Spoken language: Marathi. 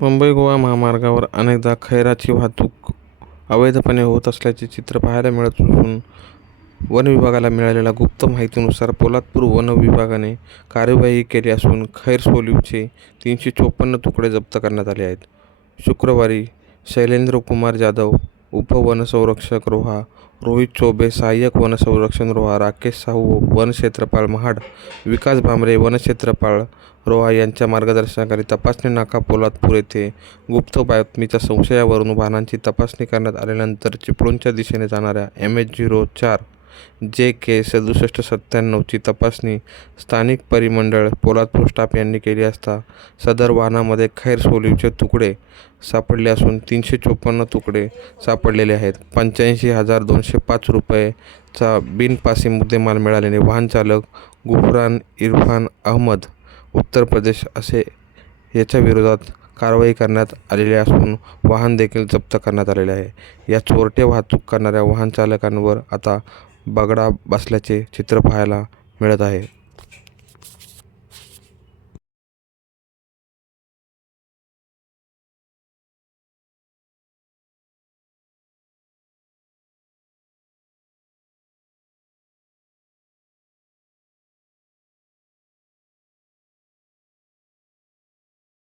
मुंबई गोवा महामार्गावर अनेकदा खैराची वाहतूक अवैधपणे होत असल्याचे चित्र पाहायला मिळत असून वन विभागाला मिळालेल्या गुप्त माहितीनुसार पोलादपूर वन विभागाने कार्यवाही केली असून खैर सोलिवचे तीनशे चोपन्न तुकडे जप्त करण्यात आले आहेत. शुक्रवारी शैलेंद्र कुमार जाधव उपवनसंरक्षक रोहा रोहित चोबे सहाय्यक वनसंरक्षक रोहा राकेश साहू वनक्षेत्रपाळ महाड विकास भांबरे वनक्षेत्रपाळ रोहा यांच्या मार्गदर्शनाखाली तपासणी नाका पोलादपूर येथे गुप्त बातमीच्या संशयावरून वाहनांची तपासणी करण्यात आल्यानंतर चिपळूणच्या दिशेने जाणाऱ्या एम एच झिरो चार जे के सदुसष्ट सत्त्याण्णवची तपासणी स्थानिक परिमंडळ पोलादपूर स्टाफ यांनी केली असता सदर वाहनामध्ये खैर सोलीचे तुकडे सापडले असून तीनशे चोपन्न तुकडे सापडलेले आहेत. पंच्याऐंशी हजार दोनशे पाच रुपयेचा बिनपासी मुद्देमाल मिळाल्याने वाहनचालक गुफरान इरफान अहमद उत्तर प्रदेश असे याच्या विरोधात कारवाई करण्यात आलेली असून वाहन देखील जप्त करण्यात आलेले आहे. या चोरटे वाहतूक करणाऱ्या वाहनचालकांवर आता बगडा बसल्याचे चित्र पाहायला मिळत आहे.